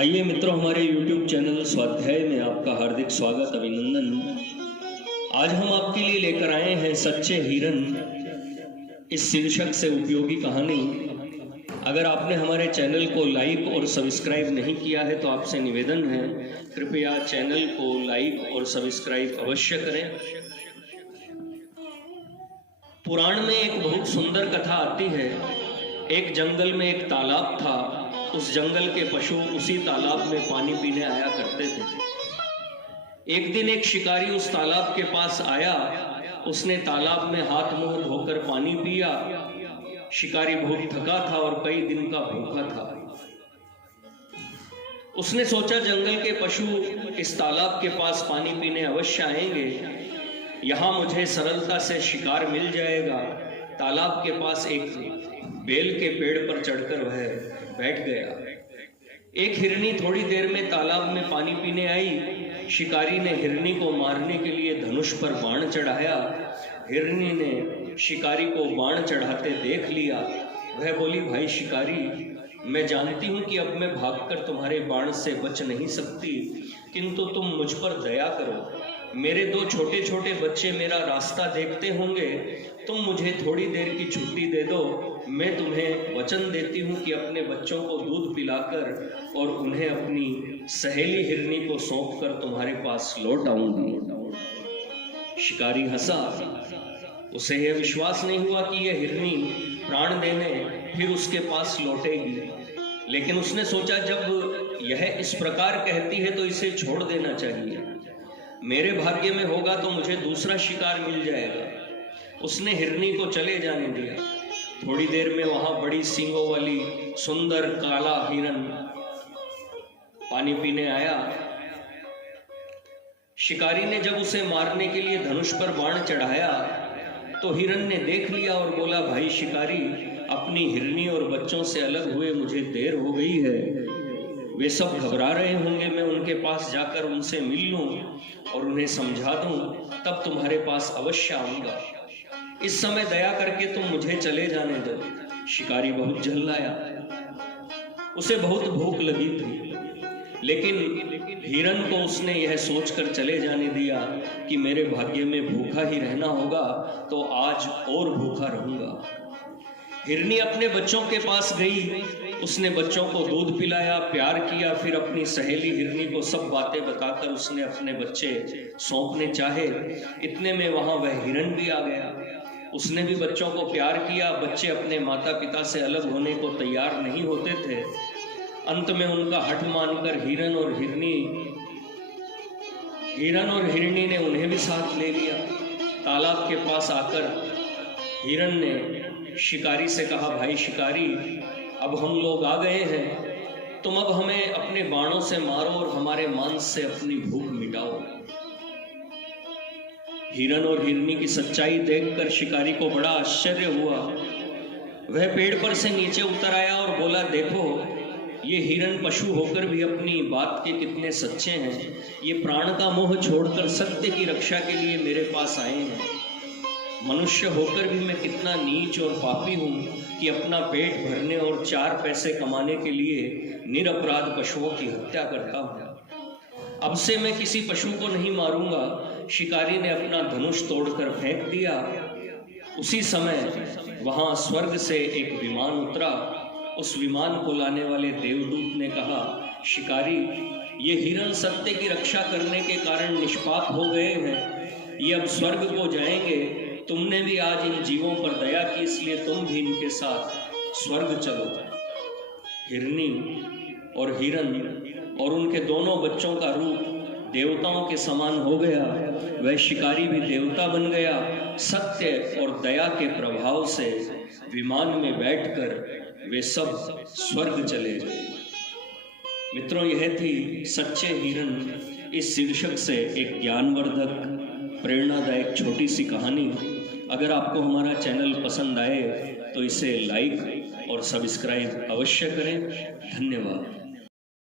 आइए मित्रों, हमारे YouTube चैनल स्वाध्याय में आपका हार्दिक स्वागत, अभिनंदन। आज हम आपके लिए लेकर आए हैं सच्चे हिरन इस शीर्षक से उपयोगी कहानी। अगर आपने हमारे चैनल को लाइक और सब्सक्राइब नहीं किया है तो आपसे निवेदन है, कृपया चैनल को लाइक और सब्सक्राइब अवश्य करें। पुराण में एक बहुत सुंदर कथा आती है। एक जंगल में एक तालाब था। उस जंगल के पशु उसी तालाब में पानी पीने आया करते थे। एक दिन एक शिकारी उस तालाब के पास आया। उसने तालाब में हाथ मुंह धोकर पानी पिया। शिकारी बहुत थका था और कई दिन का भूखा था। उसने सोचा जंगल के पशु इस तालाब के पास पानी पीने अवश्य आएंगे, यहाँ मुझे सरलता से शिकार मिल जाएगा। तालाब के पास एक बेल के पेड़ पर चढ़कर वह बैठ गया। एक हिरनी थोड़ी देर में तालाब में पानी पीने आई। शिकारी ने हिरनी को मारने के लिए धनुष पर बाण चढ़ाया। हिरनी ने शिकारी को बाण चढ़ाते देख लिया। वह बोली, भाई शिकारी, मैं जानती हूं कि अब मैं भागकर तुम्हारे बाण से बच नहीं सकती, किंतु तुम मुझ पर दया करो। मेरे दो छोटे छोटे बच्चे मेरा रास्ता देखते होंगे। तुम मुझे थोड़ी देर की छुट्टी दे दो। मैं तुम्हें वचन देती हूँ कि अपने बच्चों को दूध पिलाकर और उन्हें अपनी सहेली हिरनी को सौंपकर तुम्हारे पास लौट आऊंगी। शिकारी हंसा। उसे यह विश्वास नहीं हुआ कि यह हिरनी प्राण देने फिर उसके पास लौटेगी। लेकिन उसने सोचा, जब यह इस प्रकार कहती है तो इसे छोड़ देना चाहिए। मेरे भाग्य में होगा तो मुझे दूसरा शिकार मिल जाएगा। उसने हिरनी को चले जाने दिया। थोड़ी देर में वहां बड़ी सींगों वाली सुंदर काला हिरन पानी पीने आया। शिकारी ने जब उसे मारने के लिए धनुष पर बाण चढ़ाया तो हिरन ने देख लिया और बोला, भाई शिकारी, अपनी हिरनी और बच्चों से अलग हुए मुझे देर हो गई है। वे सब घबरा रहे होंगे। मैं उनके पास जाकर उनसे मिल लूं और उन्हें समझा दूं, तब तुम्हारे पास अवश्य आऊंगा। इस समय दया करके तुम मुझे चले जाने दो। शिकारी बहुत झल्लाया। उसे बहुत भूख लगी थी, लेकिन हिरन को उसने यह सोचकर चले जाने दिया कि मेरे भाग्य में भूखा ही रहना होगा, तो आज और भूखा रहूंगा। हिरनी अपने बच्चों के पास गई। उसने बच्चों को दूध पिलाया, प्यार किया। फिर अपनी सहेली हिरनी को सब बातें बताकर उसने अपने बच्चे सौंपने चाहे। इतने में वहां वह हिरन भी आ गया। उसने भी बच्चों को प्यार किया। बच्चे अपने माता पिता से अलग होने को तैयार नहीं होते थे। अंत में उनका हठ मानकर हिरन और हिरनी ने उन्हें भी साथ ले लिया। तालाब के पास आकर हिरन ने शिकारी से कहा, भाई शिकारी, अब हम लोग आ गए हैं। तुम अब हमें अपने बाणों से मारो और हमारे मांस से अपनी भूख मिटाओ। हिरन और हिरनी की सच्चाई देखकर शिकारी को बड़ा आश्चर्य हुआ। वह पेड़ पर से नीचे उतर आया और बोला, देखो, ये हिरन पशु होकर भी अपनी बात के कितने सच्चे हैं। ये प्राण का मोह छोड़कर सत्य की रक्षा के लिए मेरे पास आए हैं। मनुष्य होकर भी मैं कितना नीच और पापी हूँ कि अपना पेट भरने और 4 पैसे कमाने के लिए निरपराध पशुओं की हत्या करता हूँ। अब से मैं किसी पशु को नहीं मारूंगा। शिकारी ने अपना धनुष तोड़कर फेंक दिया। उसी समय वहां स्वर्ग से एक विमान उतरा। उस विमान को लाने वाले देवदूत ने कहा, शिकारी, ये हिरन सत्य की रक्षा करने के कारण निष्पाप हो गए हैं। ये अब स्वर्ग को जाएंगे। तुमने भी आज इन जीवों पर दया की, इसलिए तुम भी इनके साथ स्वर्ग चलो। हिरनी और हिरन और उनके दोनों बच्चों का रूप देवताओं के समान हो गया। वह शिकारी भी देवता बन गया। सत्य और दया के प्रभाव से विमान में बैठकर वे सब स्वर्ग चले गए। मित्रों, यह थी सच्चे हिरन इस शीर्षक से एक ज्ञानवर्धक प्रेरणादायक छोटी सी कहानी। अगर आपको हमारा चैनल पसंद आए तो इसे लाइक और सब्सक्राइब अवश्य करें। धन्यवाद।